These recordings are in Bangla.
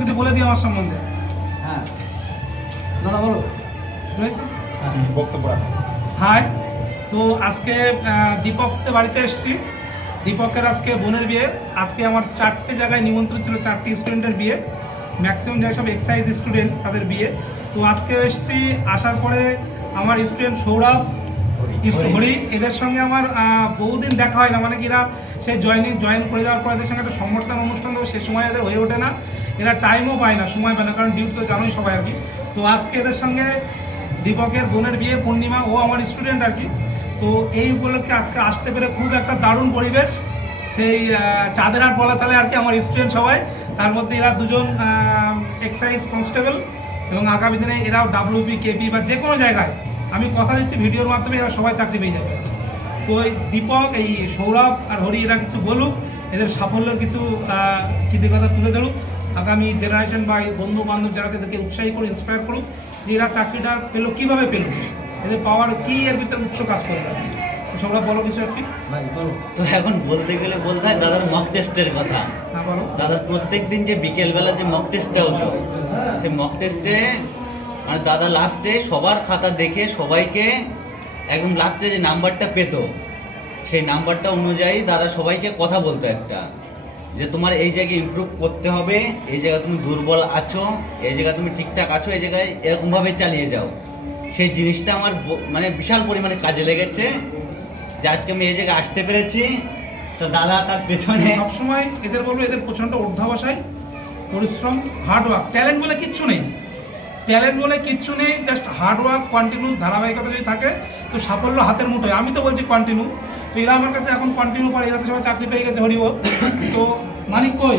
কিছু বলে দিই আমার সম্বন্ধে। হ্যাঁ দাদা বলো। বক্তব্য রাখো। হাই, তো আজকে দীপকের বাড়িতে এসেছি। দীপকের আজকে বোনের বিয়ে। আজকে আমার 4টে জায়গায় নিমন্ত্রণ ছিল, 4টি স্টুডেন্টের বিয়ে। ম্যাক্সিমাম জায়গায় সব এক্সাইজ স্টুডেন্ট, তাদের বিয়ে। তো আজকে এসেছি, আসার পরে আমার স্টুডেন্ট সৌরভ, হরি, এদের সঙ্গে আমার বহুদিন দেখা হয় না। মানে কি এরা সেই জয়েন করে যাওয়ার পর এদের সঙ্গে একটা সংবর্ধনা অনুষ্ঠান দেবো, সে সময় এদের হয়ে ওঠে না, এরা টাইমও পায় না, সময় পায় না, কারণ ডিউটি তো জানোই সবাই আর কি। তো আজকে এদের সঙ্গে দীপকের বোনের বিয়ে, পূর্ণিমা, ও আমার স্টুডেন্ট আর কি। তো এই উপলক্ষে আজকে আসতে পেরে খুব একটা দারুণ পরিবেশ। সেই চাঁদের হাট বলা চলে আর কি, আমার স্টুডেন্ট সবাই। তার মধ্যে এরা দুজন এক্সাইজ কনস্টেবল, এবং আগামী দিনে এরাও WP, KP বা যে কোনো জায়গায়, আমি কথা দিচ্ছি ভিডিওর মাধ্যমে এরা সবাই চাকরি পেয়ে যাবে। তো এই দীপক, এই সৌরভ আর হরি, এরা কিছু বলুক, এদের সাফল্যের কিছু কৃতিকতা তুলে ধরুক, আগামী জেনারেশন বা বন্ধু বান্ধব যারা আছে এদেরকে উৎসাহী করে ইন্সপায়ার করুক যে এরা চাকরিটা পেলো, কীভাবে পেলো, এদের পাওয়ার কী, এর ভিতরে উৎস কাজ করবে। সৌরভ বলো কিছু একটি। তো এখন বলতে গেলে বলতে হয় দাদার মক টেস্টের কথা। হ্যাঁ বলো। দাদার প্রত্যেক দিন যে বিকেলবেলা যে মক টেস্টটা হতো, সেই মক টেস্টে মানে দাদা লাস্টে সবার খাতা দেখে সবাইকে একদম লাস্টে যে নাম্বারটা পেত, সেই নাম্বারটা অনুযায়ী দাদা সবাইকে কথা বলতো একটা, যে তোমার এই জায়গায় ইমপ্রুভ করতে হবে, এই জায়গায় তুমি দুর্বল আছো, এই জায়গায় তুমি ঠিকঠাক আছো, এই জায়গায় এরকমভাবে চালিয়ে যাও। সেই জিনিসটা আমার মানে বিশাল পরিমাণে কাজে লেগেছে, যে আজকে আমি এই জায়গায় আসতে পেরেছি। তো দাদা তার পেছনে সবসময় এদের বলবো, এদের প্রচণ্ড অধ্যাবসায়, পরিশ্রম, হার্ডওয়ার্ক। ট্যালেন্ট বলে কিচ্ছু নেই, জাস্ট হার্ডওয়ার্ক, কন্টিনিউ ধারাবাহিকতা যদি থাকে তো সাফল্য হাতের মুঠোয়। আমি তো বলছি কন্টিনিউ, তো এরা আমার কাছে এখন কন্টিনিউ করে, এরা তো সবাই চাকরি পেয়ে গেছে। হরিব তো মানিক কই,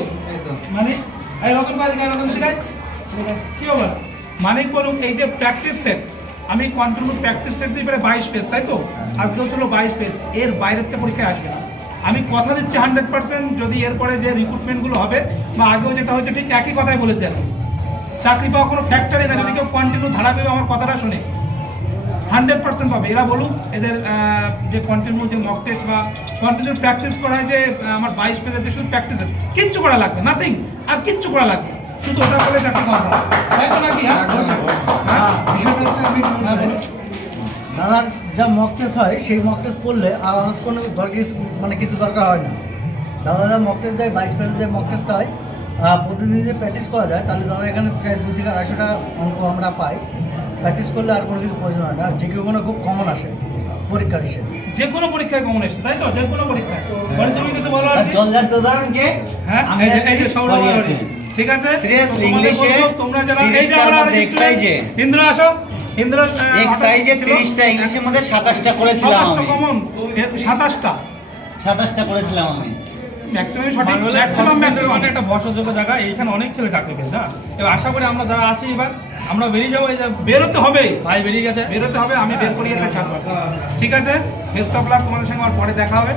মানিক এই রকম কি হবে মানিক বলুন। এই যে প্র্যাকটিস সেট, আমি কন্টিনিউ প্র্যাকটিস সেট দিয়ে প্রায় 22 পেজ, তাই তো আজকেও ছিল 22 পেজ, এর বাইরের থেকে পরীক্ষায় আসবে না। আমি কথা দিচ্ছি 100%, যদি এরপরে যে রিক্রুটমেন্টগুলো হবে বা আগেও যেটা হচ্ছে ঠিক একই কথাই বলেছি আর কি, চাকরি পাওয়া কোনো ফ্যাক্টরি না, যদি কেউ কন্টিনিউ ধারা পেবে আমার কথাটা শুনে 100% পাবে। এরা বলুক এদের যে কন্টিনিউ যে মক টেস্ট বা কন্টিনিউ প্র্যাকটিস করা হয়, যে আমার 22 পেজের যে শুধু প্র্যাকটিস, কিচ্ছু করা লাগবে, নাথিং, আর কিচ্ছু করা লাগবে, শুধু ওটা করে চাকরি পাওয়া, তাই তো নাকি? দাদার যা মক টেস্ট হয় সেই মক টেস্ট পড়লে আর আদার্স কোনো দরকার মানে কিছু দরকার হয় না। দাদা যা মক টেস্ট দেয়, 22 পেজের যে মক টেস্টটা হয়, প্রতিদিন যে প্র্যাকটিস করা যায়, তাহলে দাদা এখানে প্রায় 2 থেকে 250টা অঙ্ক আমরা পাই। প্র্যাকটিস করলে আর কোনো কিছু প্রয়োজন হয় না। যে কেউ কোনো খুব কমন আসে পরীক্ষার হিসেবে, যে কোনো পরীক্ষায় কমন এসছে, তাই তো? যে কোনো পরীক্ষায় তুমি কিছু বলো আর কি? জলজাত উদাহরণ কে? হ্যাঁ, এই যে সৌরভ, ঠিক আছে। সিরিয়াসলি ইংলিশে তোমরা যারা এই যে আমরা এক্সাইজে ইন্দ্র আসো, ইন্দ্র এক্সাইজে 30টা, ইংলিশের মধ্যে 27টা করেছিলাম আমি। কমন 27টা করেছিলাম আমি। ম্যাক্সিমাম সঠিক, ম্যাক্সিমাম একটা ভরসাযোগ্য জায়গা। এইখানে অনেক ছেলে চাকরি পেয়েছে। হ্যাঁ, এবার আশা করি আমরা যারা আছি এবার আমরা বেরিয়ে যাবো। এই যে বেরোতে হবে, ভাই বেরিয়ে গেছে, বেরোতে হবে, আমি বের করিয়ে ছাড়বো। ঠিক আছে, বেস্ট অফ লাক, তোমাদের সঙ্গে আমার পরে দেখা হবে।